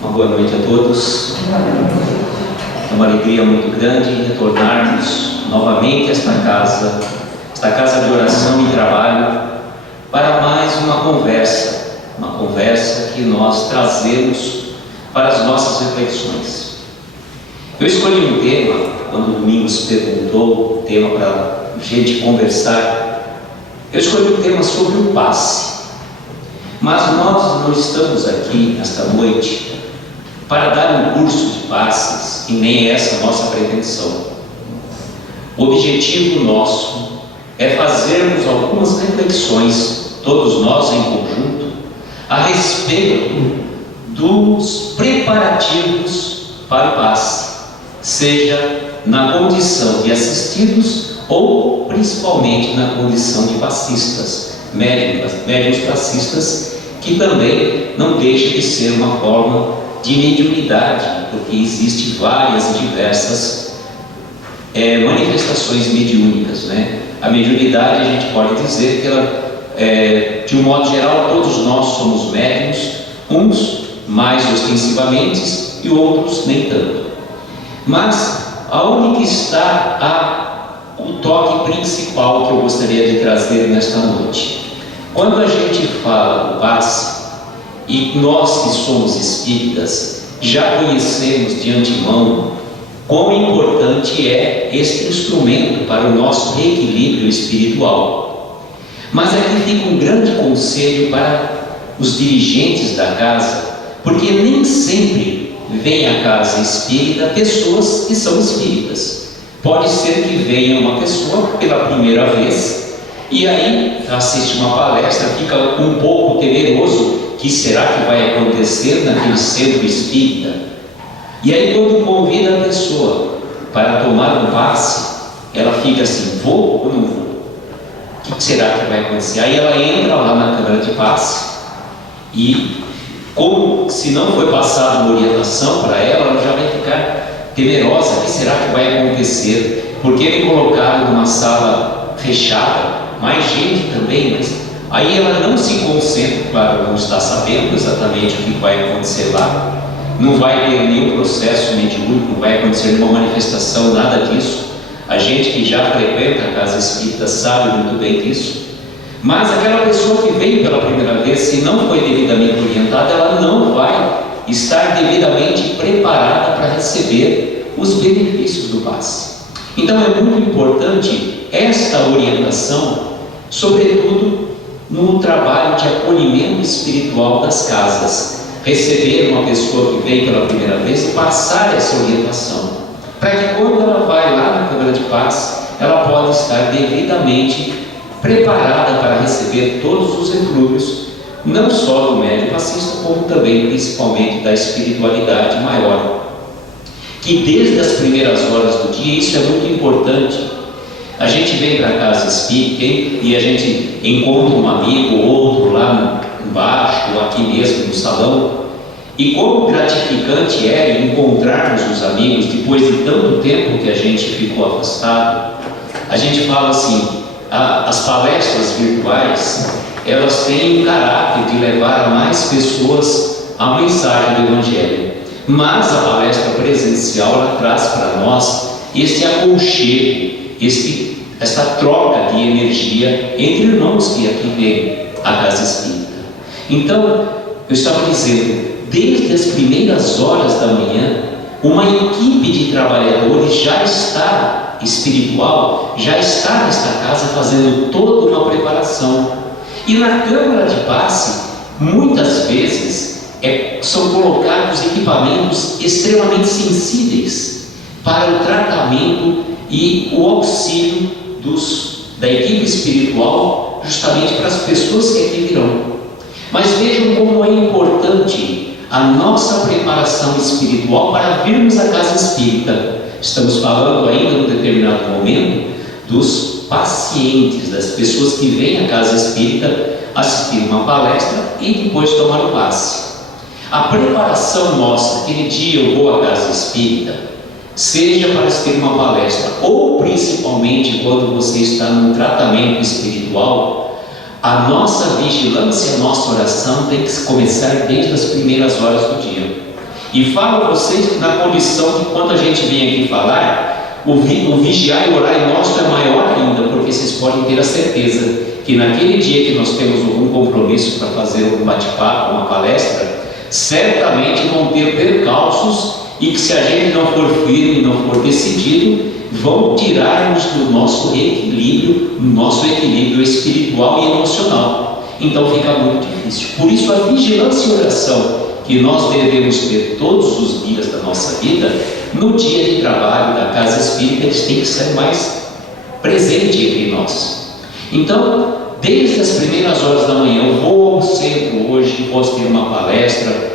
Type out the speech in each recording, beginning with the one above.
Uma boa noite a todos. É uma alegria muito grande retornarmos novamente a esta casa de oração e trabalho, para mais uma conversa que nós trazemos para as nossas reflexões. Eu escolhi um tema, quando o Domingos perguntou o tema para a gente conversar, eu escolhi um tema sobre o passe. Mas nós não estamos aqui nesta noite para dar um curso de passes, e nem é essa a nossa pretensão. O objetivo nosso é fazermos algumas reflexões, todos nós em conjunto, a respeito dos preparativos para o passe, seja na condição de assistidos ou principalmente na condição de passistas, médiuns passistas, que também não deixa de ser uma forma de mediunidade, porque existem várias e diversas manifestações mediúnicas, né? A mediunidade, a gente pode dizer que ela, de um modo geral, todos nós somos médiuns, uns mais ostensivamente e outros nem tanto. Mas aonde que está o toque principal que eu gostaria de trazer nesta noite? Quando a gente fala do passe, e nós que somos espíritas já conhecemos de antemão quão importante é este instrumento para o nosso reequilíbrio espiritual. Mas aqui fica um grande conselho para os dirigentes da casa, porque nem sempre vem à casa espírita pessoas que são espíritas. Pode ser que venha uma pessoa pela primeira vez e aí assiste uma palestra, fica um pouco temeroso. O que será que vai acontecer naquele centro espírita? E aí, quando convida a pessoa para tomar um passe, ela fica assim: vou ou não vou? O que será que vai acontecer? Aí ela entra lá na câmara de passe e, como se não foi passada uma orientação para ela, ela já vai ficar temerosa: o que será que vai acontecer? Porque me colocaram numa sala fechada, mais gente também, mas aí ela não se concentra, claro, não está sabendo exatamente o que vai acontecer lá, não vai ter nenhum processo mediúnico, não vai acontecer nenhuma manifestação, nada disso. A gente que já frequenta a casa espírita sabe muito bem disso. Mas aquela pessoa que vem pela primeira vez, se não foi devidamente orientada, ela não vai estar devidamente preparada para receber os benefícios do passe. Então é muito importante esta orientação, sobretudo no trabalho de acolhimento espiritual das casas, receber uma pessoa que vem pela primeira vez e passar essa orientação, para que quando ela vai lá na câmara de passe, ela possa estar devidamente preparada para receber todos os eflúvios, não só do médium passista, como também principalmente da espiritualidade maior, que desde as primeiras horas do dia, isso é muito importante. A gente vem para a casa espírita e a gente encontra um amigo ou outro lá embaixo, ou aqui mesmo no salão, e como gratificante é encontrarmos os amigos depois de tanto tempo que a gente ficou afastado. A gente fala assim: as palestras virtuais, elas têm o caráter de levar a mais pessoas a mensagem do Evangelho, mas a palestra presencial, ela traz para nós este aconchego, esta troca de energia entre irmãos que aqui vêm à casa espírita. Então, eu estava dizendo, desde as primeiras horas da manhã, uma equipe de trabalhadores já está espiritual, já está nesta casa fazendo toda uma preparação. E na câmara de passe, muitas vezes, são colocados equipamentos extremamente sensíveis para o tratamento e o auxílio da equipe espiritual, justamente para as pessoas que aqui virão. Mas vejam como é importante a nossa preparação espiritual para virmos à casa espírita. Estamos falando ainda, num determinado momento, dos pacientes, das pessoas que vêm à casa espírita assistir uma palestra e depois tomar o passe. A preparação nossa, aquele dia eu vou à casa espírita, seja para assistir uma palestra ou principalmente quando você está num tratamento espiritual, a nossa vigilância, a nossa oração tem que começar desde as primeiras horas do dia. E falo a vocês na condição de quando a gente vem aqui falar, o vigiar e orar em nosso é maior ainda, porque vocês podem ter a certeza que naquele dia que nós temos algum compromisso para fazer um bate-papo, uma palestra, certamente vão ter percalços e que, se a gente não for firme, não for decidido, vão tirar-nos do nosso equilíbrio, nosso equilíbrio espiritual e emocional. Então fica muito difícil. Por isso a vigilância e oração que nós devemos ter todos os dias da nossa vida, no dia de trabalho da casa espírita, eles têm que ser mais presentes entre nós. Então, desde as primeiras horas da manhã, eu vou ao centro hoje, vou ter uma palestra,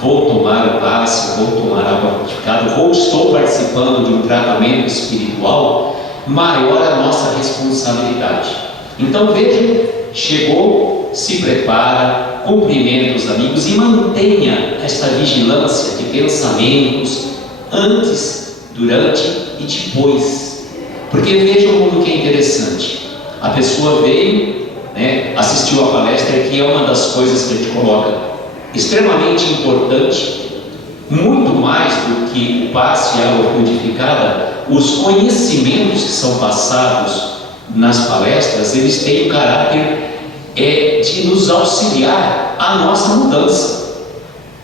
vou tomar o passe, vou tomar água purificada, estou participando de um tratamento espiritual, maior a nossa responsabilidade. Então vejam, chegou, se prepara, cumprimenta os amigos e mantenha esta vigilância de pensamentos antes, durante e depois. Porque vejam como que é interessante. A pessoa veio, assistiu a palestra, que é uma das coisas que a gente coloca extremamente importante, muito mais do que o passe e a água purificada. Os conhecimentos que são passados nas palestras, eles têm o caráter de nos auxiliar a nossa mudança.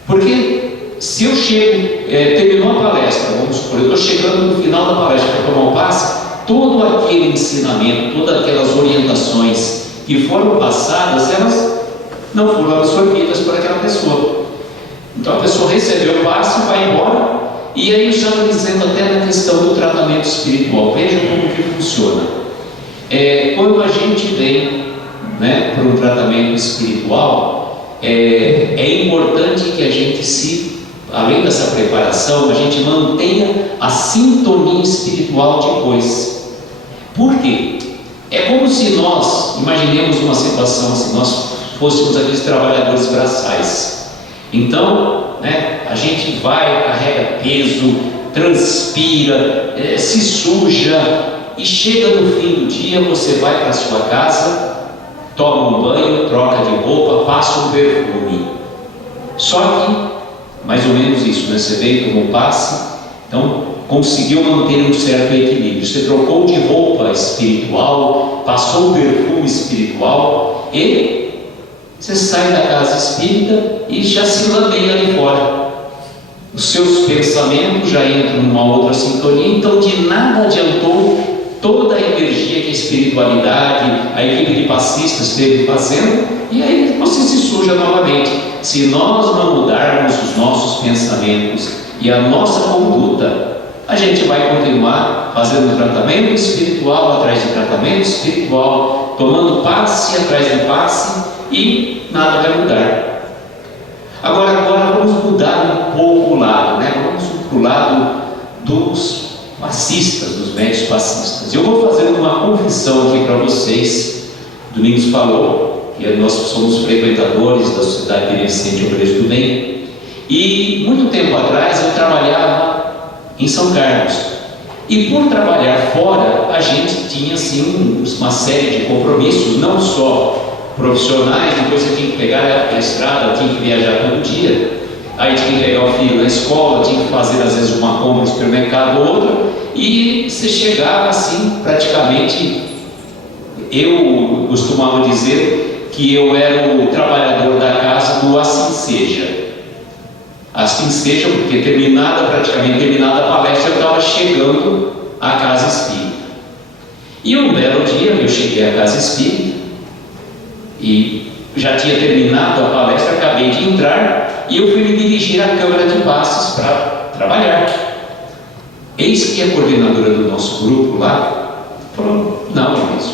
Porque se eu chego, terminou a palestra, vamos supor, eu estou chegando no final da palestra para tomar o passe, todo aquele ensinamento, todas aquelas orientações que foram passadas, elas não foram absorvidas por aquela pessoa. Então a pessoa recebeu o passe, vai embora, e aí estamos dizendo até na questão do tratamento espiritual. Vejam como que funciona. Quando a gente vem para um tratamento espiritual, é importante que a gente além dessa preparação, a gente mantenha a sintonia espiritual depois. Por quê? É como se nós, imaginemos uma situação, se nós fôssemos aqueles trabalhadores braçais. Então, a gente vai, carrega peso, transpira, se suja, e chega no fim do dia, você vai para a sua casa, toma um banho, troca de roupa, passa um perfume. Só que, mais ou menos isso, você veio, tomou um passe, então conseguiu manter um certo equilíbrio. Você trocou de roupa espiritual, passou o perfume espiritual e você sai da casa espírita e já se lameia ali fora. Os seus pensamentos já entram numa outra sintonia, então de nada adiantou toda a energia que a espiritualidade, a equipe de passistas esteve fazendo, e aí você se suja novamente. Se nós não mudarmos os nossos pensamentos e a nossa conduta, a gente vai continuar fazendo tratamento espiritual atrás de tratamento espiritual, tomando passe atrás de passe, e nada vai mudar. Agora vamos mudar um pouco o lado, vamos para o lado dos passistas, dos médios passistas. Eu vou fazer uma confissão aqui para vocês. Domingos falou que nós somos frequentadores da Sociedade Beneficente Obreiros do Bem, e muito tempo atrás eu trabalhava em São Carlos, e por trabalhar fora a gente tinha assim uma série de compromissos, não só profissionais. Depois você tinha que pegar a estrada, tinha que viajar todo dia, aí tinha que pegar o filho na escola, tinha que fazer às vezes uma compra no supermercado ou outra, e você chegava assim, praticamente, eu costumava dizer que eu era o trabalhador da casa do assim seja. Assim seja, porque praticamente terminada a palestra, eu estava chegando à casa espírita. E um belo dia eu cheguei à casa espírita e já tinha terminado a palestra, acabei de entrar e eu fui me dirigir à Câmara de Passes para trabalhar. Eis que a coordenadora do nosso grupo lá falou: não, Luiz,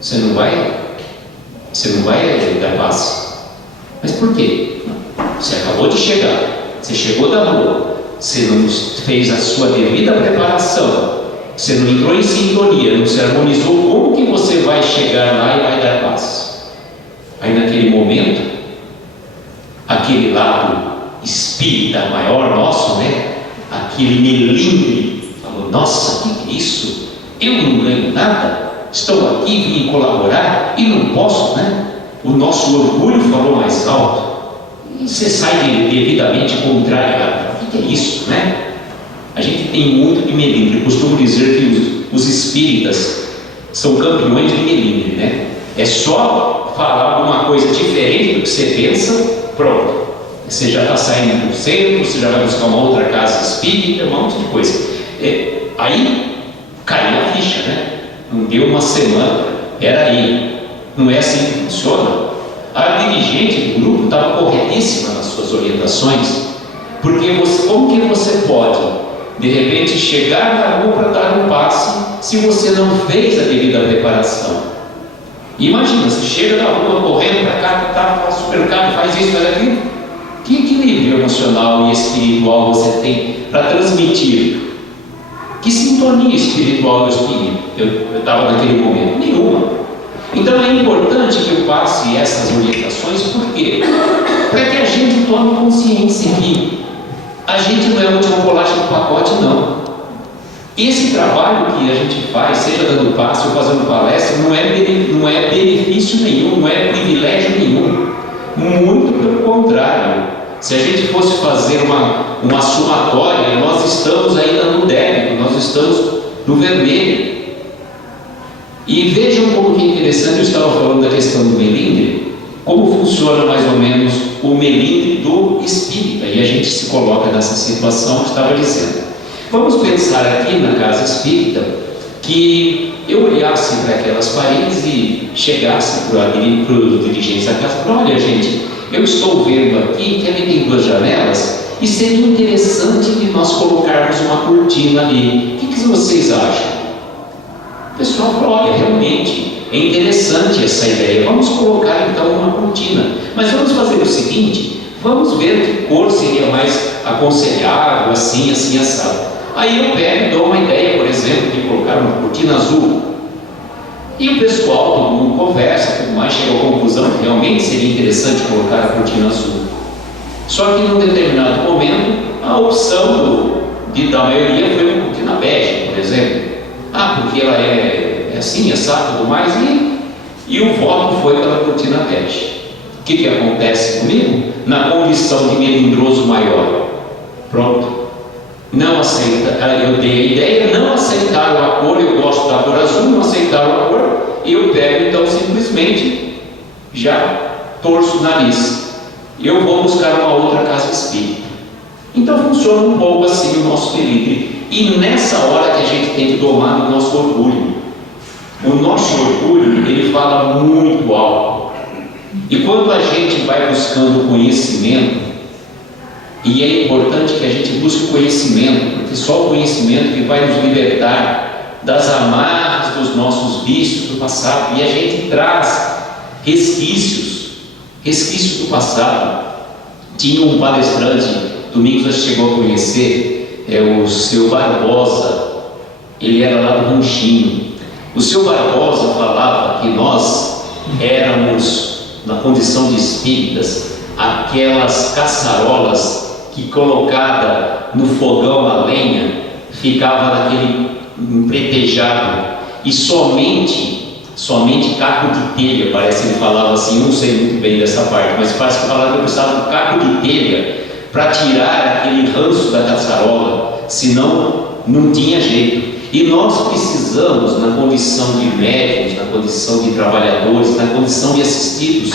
você não vai dar passe. Mas por quê? Você acabou de chegar, você chegou da rua, você não fez a sua devida preparação, você não entrou em sintonia, não se harmonizou. Como que você vai chegar lá e vai dar passe? Aí naquele momento, aquele lado espírita maior nosso, aquele melindre, falou: nossa, que é isso? Eu não ganho nada, estou aqui, vim colaborar e não posso, O nosso orgulho falou mais alto, e você sai devidamente contrariado. que é isso, né? A gente tem muito de melindre. Eu costumo dizer que os espíritas são campeões de melindre, né? É só falar alguma coisa diferente do que você pensa, pronto. Você já está saindo do centro, você já vai buscar uma outra casa espírita, um monte de coisa. Aí caiu a ficha, né? Não deu uma semana, era aí. Não é assim que funciona. A dirigente do grupo estava corretíssima nas suas orientações, porque como que você pode, de repente, chegar na rua para dar um passe se você não fez a devida preparação? Imagina, você chega na rua correndo para cá, faz supermercado, faz isso, faz aquilo. Que equilíbrio emocional e espiritual você tem para transmitir? Que sintonia espiritual eu estava naquele momento? Nenhuma. Então é importante que eu passe essas orientações, por quê? Para que a gente tome consciência que a gente não é a última bolacha do pacote, não. Esse trabalho que a gente faz, seja dando passe ou fazendo palestra, não é benefício nenhum, não é privilégio nenhum. Muito pelo contrário. Se a gente fosse fazer uma somatória, nós estamos ainda no débito, nós estamos no vermelho. E vejam como que é interessante, eu estava falando da questão do melindre, como funciona mais ou menos o melindre do espírita, e a gente se coloca nessa situação que estava dizendo. Vamos pensar aqui na casa espírita, que eu olhasse para aquelas paredes e chegasse para os dirigentes da casa e falasse: olha, gente, eu estou vendo aqui que ali tem 2 janelas e seria interessante de nós colocarmos uma cortina ali. O que vocês acham? O pessoal falou: olha, realmente é interessante essa ideia, vamos colocar então uma cortina, mas vamos fazer o seguinte, vamos ver que cor seria mais aconselhável, assim, assado. Aí eu pego e dou uma ideia, por exemplo, de colocar uma cortina azul. E o pessoal, todo mundo conversa, tudo mais, chega à conclusão que realmente seria interessante colocar a cortina azul. Só que num determinado momento, a opção da maioria foi uma cortina bege, por exemplo. Porque ela é assim, assado, tudo mais, e o voto foi pela cortina bege. O que acontece comigo? Na condição de melindroso maior, pronto. Não aceita, eu dei a ideia, não aceitaram a cor, eu gosto da cor azul, não aceitaram a cor, eu pego então simplesmente já torço o nariz. Eu vou buscar uma outra casa espírita. Então funciona um pouco assim o nosso melindre. E nessa hora que a gente tem que domar o nosso orgulho. O nosso orgulho, ele fala muito alto. E quando a gente vai buscando conhecimento, e é importante que a gente busque conhecimento, porque só o conhecimento que vai nos libertar das amarras dos nossos vícios do passado, e a gente traz resquícios do passado. Tinha um palestrante, Domingos já chegou a conhecer, o seu Barbosa, ele era lá do Ranchinho. O seu Barbosa falava que nós éramos, na condição de espíritas, aquelas caçarolas que, colocada no fogão a lenha, ficava naquele empretejado, e somente caco de telha, parece que ele falava assim, eu não sei muito bem dessa parte, mas parece que falava que eu precisava de caco de telha para tirar aquele ranço da caçarola, senão não tinha jeito. E nós precisamos, na condição de médicos, na condição de trabalhadores, na condição de assistidos,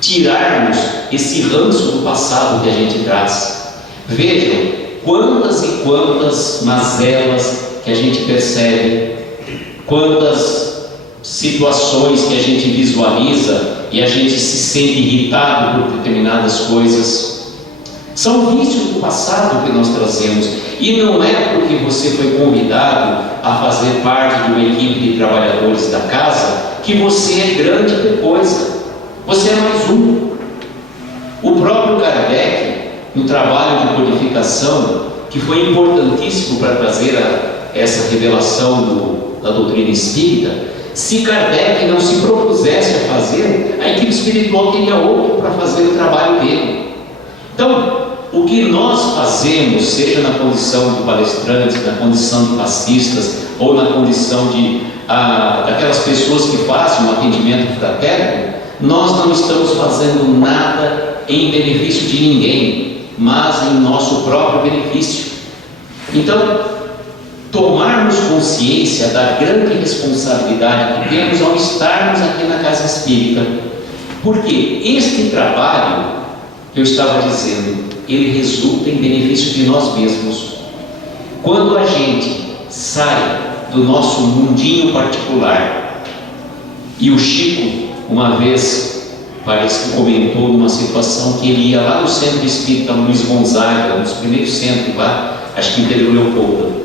tirarmos esse ranço do passado que a gente traz. Vejam quantas e quantas mazelas que a gente percebe, quantas situações que a gente visualiza e a gente se sente irritado por determinadas coisas. São vícios do passado que nós trazemos, e não é porque você foi convidado a fazer parte de uma equipe de trabalhadores da casa que você é grande coisa. Você é mais um. O próprio Kardec, no trabalho de codificação, que foi importantíssimo para trazer essa revelação da doutrina espírita, se Kardec não se propusesse a fazer, a equipe espiritual teria outro para fazer o trabalho dele. Então, o que nós fazemos, seja na condição de palestrantes, na condição de passistas, ou na condição daquelas pessoas que fazem um atendimento fraterno, nós não estamos fazendo nada em benefício de ninguém. mas em nosso próprio benefício. Então, tomarmos consciência da grande responsabilidade que temos ao estarmos aqui na casa espírita, porque este trabalho que eu estava dizendo, ele resulta em benefício de nós mesmos. Quando a gente sai do nosso mundinho particular, e o Chico uma vez parece que comentou numa situação que ele ia lá no centro espírita Luiz Gonzaga, um dos primeiros centros lá, acho que em Pedro Leopoldo,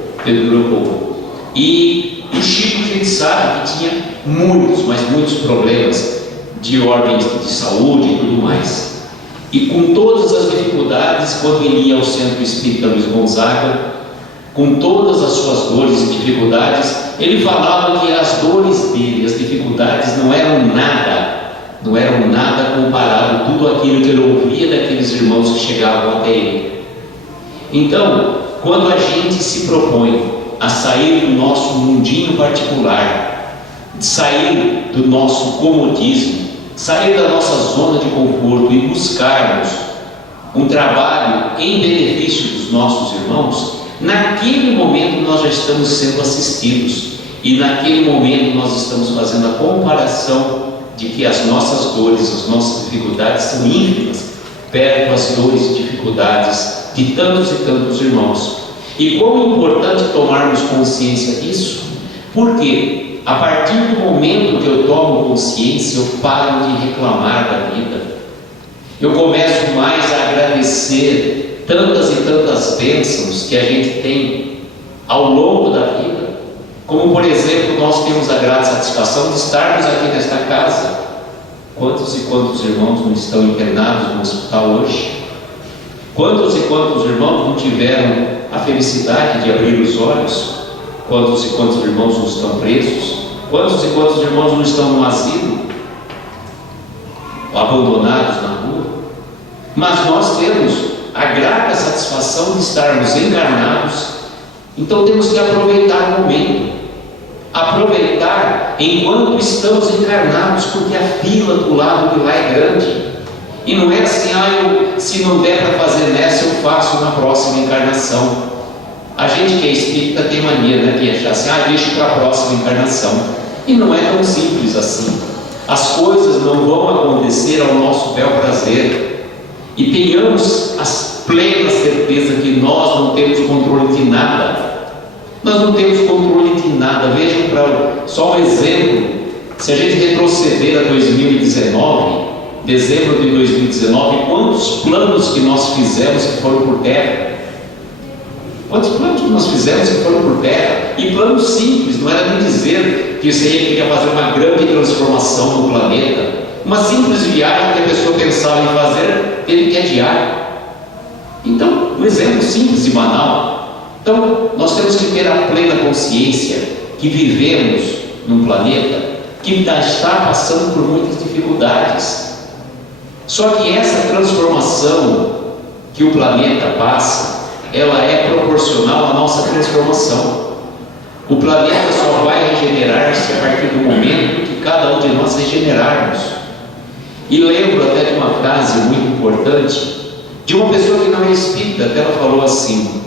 e o Chico, a gente sabe que tinha muitos, mas muitos problemas de ordem de saúde e tudo mais, e com todas as dificuldades, quando ele ia ao centro espírita Luiz Gonzaga, com todas as suas dores e dificuldades, ele falava que as dores dele, as dificuldades não eram nada comparado a tudo aquilo que ele ouvia daqueles irmãos que chegavam até ele. Então, quando a gente se propõe a sair do nosso mundinho particular, sair do nosso comodismo, sair da nossa zona de conforto e buscarmos um trabalho em benefício dos nossos irmãos, naquele momento nós já estamos sendo assistidos, e naquele momento nós estamos fazendo a comparação de que as nossas dores, as nossas dificuldades são ínfimas perto das dores e dificuldades de tantos e tantos irmãos. E como é importante tomarmos consciência disso, porque a partir do momento que eu tomo consciência, eu paro de reclamar da vida, eu começo mais a agradecer tantas e tantas bênçãos que a gente tem ao longo da vida, como por exemplo, nós temos a grande satisfação de estarmos aqui nesta casa. Quantos e quantos irmãos não estão internados no hospital hoje? Quantos e quantos irmãos não tiveram a felicidade de abrir os olhos? Quantos e quantos irmãos não estão presos? Quantos e quantos irmãos não estão no asilo, abandonados na rua? Mas nós temos a grata satisfação de estarmos encarnados. Então temos que aproveitar o momento, aproveitar enquanto estamos encarnados, porque a fila do lado de lá é grande, e não é assim, se não der para fazer nessa, eu faço na próxima encarnação. A gente que é espírita tem mania, né, de achar assim, deixa para a próxima encarnação, e não é tão simples assim. As coisas não vão acontecer ao nosso bel prazer, e tenhamos a plena certeza que nós não temos controle de nada. Nós não temos controle de nada. Vejam, só um exemplo, se a gente retroceder a 2019, dezembro de 2019, quantos planos que nós fizemos que foram por terra? Quantos planos que nós fizemos que foram por terra? E planos simples, não era nem dizer que você queria fazer uma grande transformação no planeta. Uma simples viagem que a pessoa pensava em fazer, teve que adiar. Então, um exemplo simples e banal. Então, nós temos que ter a plena consciência que vivemos num planeta que está passando por muitas dificuldades. Só que essa transformação que o planeta passa, ela é proporcional à nossa transformação. O planeta só vai regenerar-se a partir do momento que cada um de nós regenerarmos. E lembro até de uma frase muito importante de uma pessoa que não é espírita, até ela falou assim: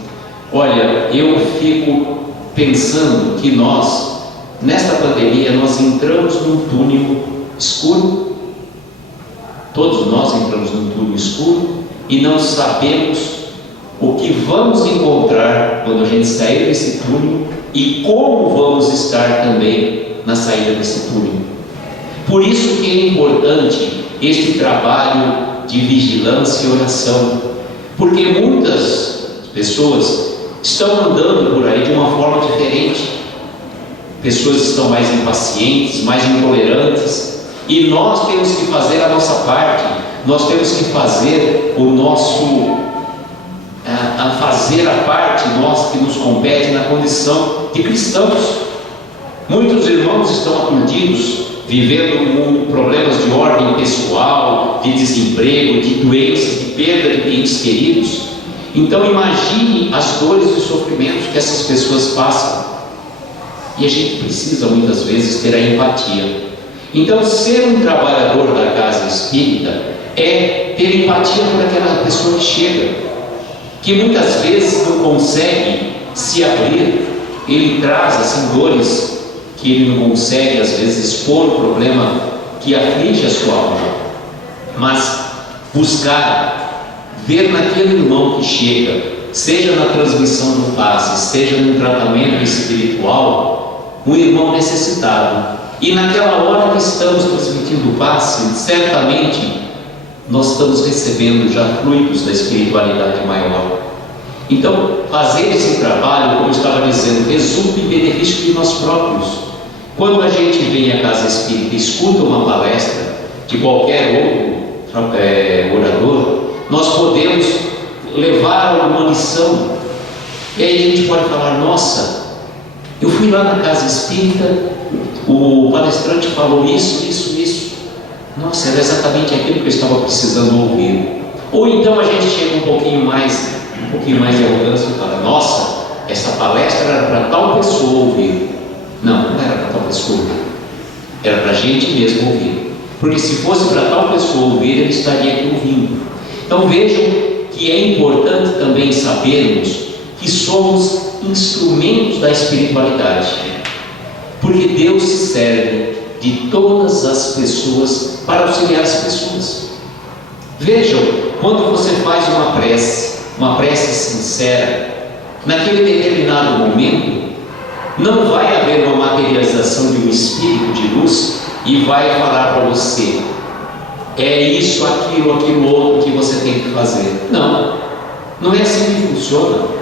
olha, eu fico pensando que nós, nesta pandemia, nós entramos num túnel escuro. Todos nós entramos num túnel escuro e não sabemos o que vamos encontrar quando a gente sair desse túnel e como vamos estar também na saída desse túnel. Por isso que é importante este trabalho de vigilância e oração, porque muitas pessoas estão andando por aí de uma forma diferente. Pessoas estão mais impacientes, mais intolerantes, e nós temos que fazer a nossa parte. Nós temos que fazer fazer a parte nossa que nos compete na condição de cristãos. Muitos irmãos estão aturdidos, vivendo problemas de ordem pessoal, de desemprego, de doenças, de perda de entes queridos. Então imagine as dores e sofrimentos que essas pessoas passam, e a gente precisa muitas vezes ter a empatia. Então ser um trabalhador da casa espírita é ter empatia por aquela pessoa que chega. que muitas vezes não consegue se abrir, ele traz assim dores que ele não consegue às vezes expor o problema que aflige a sua alma, mas buscar ver naquele irmão que chega, seja na transmissão do passe, seja no tratamento espiritual, um irmão necessitado. E naquela hora que estamos transmitindo o passe, certamente nós estamos recebendo já fluidos da espiritualidade maior. Então, fazer esse trabalho, como eu estava dizendo, resulta em benefício de nós próprios. Quando a gente vem à casa espírita e escuta uma palestra de qualquer outro orador, nós podemos levar alguma lição. E aí a gente pode falar: nossa, eu fui lá na casa espírita, o palestrante falou isso. Nossa, era exatamente aquilo que eu estava precisando ouvir. Ou então a gente chega um pouquinho mais de arrogância e fala: nossa, essa palestra era para tal pessoa ouvir. Não era para tal pessoa ouvir, era para a gente mesmo ouvir, porque se fosse para tal pessoa ouvir, ele estaria aqui ouvindo. Então vejam que é importante também sabermos que somos instrumentos da espiritualidade, porque Deus se serve de todas as pessoas para auxiliar as pessoas. Vejam, quando você faz uma prece sincera, naquele determinado momento, não vai haver uma materialização de um espírito de luz e vai falar para você: é isso, aquilo outro que você tem que fazer. Não é assim que funciona.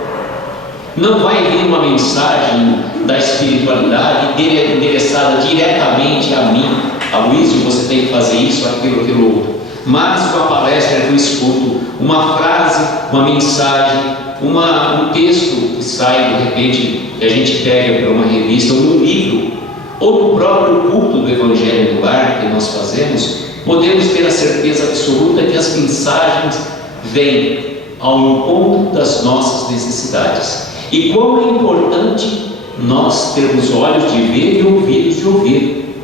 Não vai vir uma mensagem da espiritualidade endereçada diretamente a mim, a Luísio, você tem que fazer isso, aquilo outro. Mas uma palestra que eu escuto, uma frase, uma mensagem, um texto que sai de repente, que a gente pega por uma revista ou num livro, ou no próprio culto do Evangelho do Lar que nós fazemos, podemos ter a certeza absoluta que as mensagens vêm ao encontro das nossas necessidades. E como é importante nós termos olhos de ver e ouvidos de ouvir,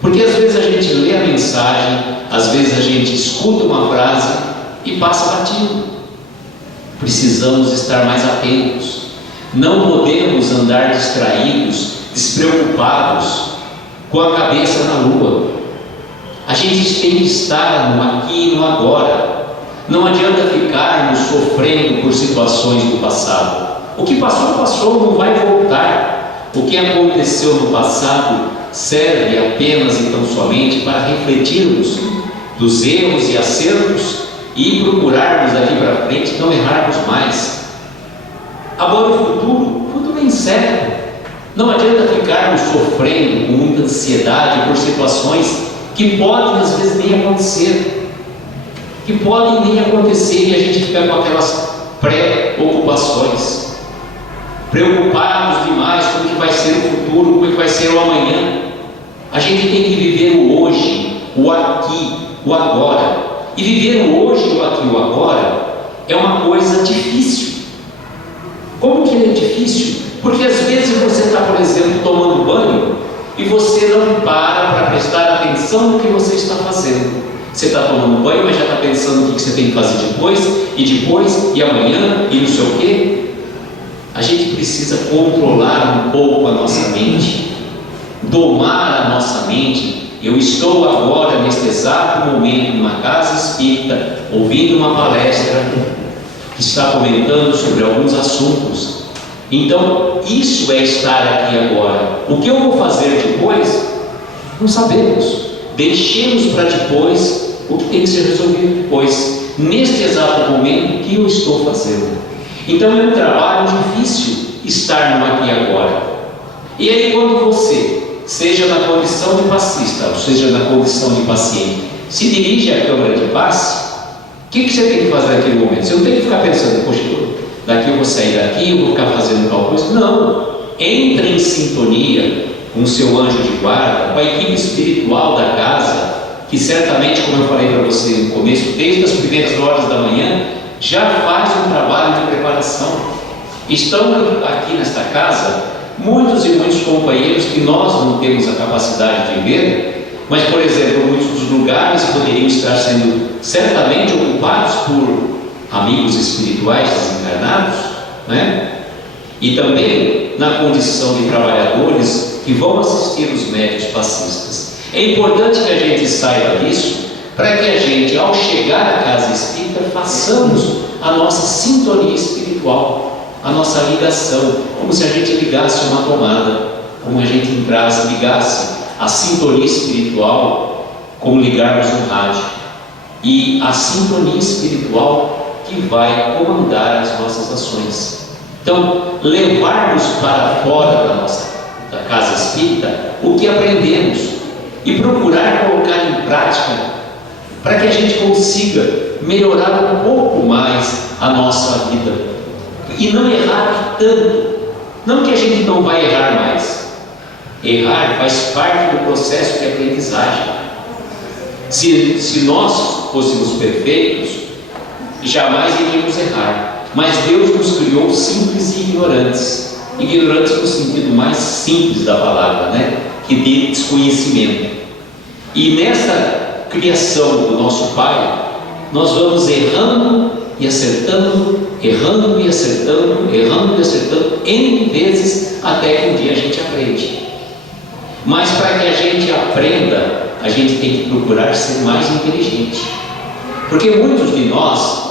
porque às vezes a gente lê a mensagem, às vezes a gente escuta uma frase e passa batido. Precisamos estar mais atentos, não podemos andar distraídos, despreocupados, com a cabeça na lua. A gente tem que estar no aqui e no agora. Não adianta ficarmos sofrendo por situações do passado. O que passou, não vai voltar. O que aconteceu no passado serve apenas e tão somente para refletirmos dos erros e acertos e procurarmos daqui para frente não errarmos mais. Agora o futuro é incerto. Não adianta ficarmos sofrendo com muita ansiedade por situações que podem às vezes nem acontecer, e a gente fica com aquelas pré-ocupações, preocupados demais com o que vai ser o futuro, com o que vai ser o amanhã. A gente tem que viver o hoje, o aqui, o agora. E viver o hoje, o aqui, o agora é uma coisa difícil. Como que é difícil? Porque às vezes você está, por exemplo, tomando banho e você não para prestar atenção no que você está fazendo. Você está tomando banho, mas já está pensando o que você tem que fazer depois, e amanhã, e não sei o quê. A gente precisa controlar um pouco a nossa mente, domar a nossa mente. Eu estou agora, neste exato momento, numa casa espírita, ouvindo uma palestra que está comentando sobre alguns assuntos. Então, isso é estar aqui agora. O que eu vou fazer depois? Não sabemos. Deixemos para depois o que tem que ser resolvido depois. Neste exato momento, o que eu estou fazendo? Então é um trabalho difícil estar no aqui e agora. E aí quando você, seja na condição de passista, ou seja na condição de paciente, se dirige à câmara de passe, o que você tem que fazer naquele momento? Você não tem que ficar pensando: poxa, daqui eu vou sair daqui, eu vou ficar fazendo tal coisa. Não, entre em sintonia com o seu anjo de guarda, com a equipe espiritual da casa, que certamente, como eu falei para você no começo, desde as primeiras horas da manhã, já faz um trabalho de preparação. Estão aqui nesta casa muitos e muitos companheiros que nós não temos a capacidade de ver, mas, por exemplo, muitos dos lugares poderiam estar sendo certamente ocupados por amigos espirituais desencarnados, né? E também na condição de trabalhadores que vão assistir os médios passistas. É importante que a gente saiba disso, para que a gente, ao chegar à casa espírita, façamos a nossa sintonia espiritual, a nossa ligação, como se a gente ligasse uma tomada, como a gente entrasse, ligasse a sintonia espiritual, como ligarmos um rádio. E a sintonia espiritual que vai comandar as nossas ações. Então, levarmos para fora da casa espírita o que aprendemos e procurar colocar em prática para que a gente consiga melhorar um pouco mais a nossa vida e não errar tanto. Não que a gente não vai errar mais. Errar faz parte do processo de aprendizagem. Se nós fôssemos perfeitos, jamais iríamos errar. Mas Deus nos criou simples e ignorantes. Ignorantes no sentido mais simples da palavra, né? Que de desconhecimento. E nessa criação do nosso Pai, nós vamos errando e acertando, errando e acertando, errando e acertando N vezes, até que um dia a gente aprende. Mas para que a gente aprenda, a gente tem que procurar ser mais inteligente. Porque muitos de nós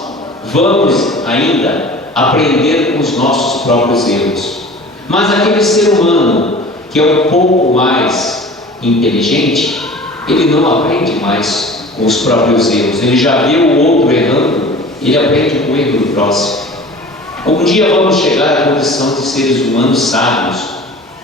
vamos ainda aprender com os nossos próprios erros. Mas aquele ser humano que é um pouco mais inteligente, ele não aprende mais com os próprios erros. Ele já viu o outro errando, ele aprende com o erro do próximo. Um dia vamos chegar à condição de seres humanos sábios.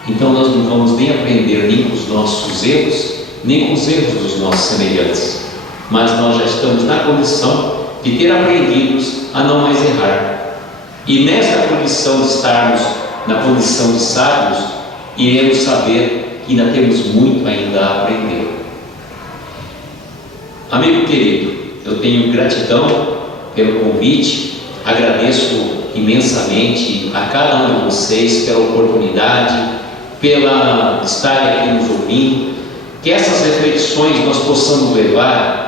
Então nós não vamos nem aprender nem com os nossos erros, nem com os erros dos nossos semelhantes. Mas nós já estamos na condição de ter aprendido a não mais errar. E nessa condição de estarmos na condição de sábios, iremos saber que ainda temos muito ainda a aprender. Amigo querido, eu tenho gratidão pelo convite, agradeço imensamente a cada um de vocês pela oportunidade, pela estar aqui nos ouvindo, que essas reflexões nós possamos levar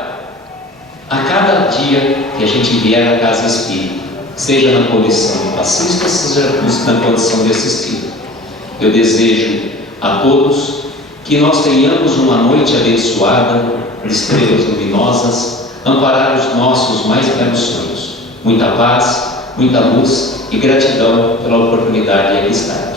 a cada dia que a gente vier à casa espírita, seja na condição de passista, seja na condição de assistido. Eu desejo a todos que nós tenhamos uma noite abençoada, de estrelas luminosas, amparar os nossos mais belos sonhos. Muita paz, muita luz e gratidão pela oportunidade de aqui estarmos.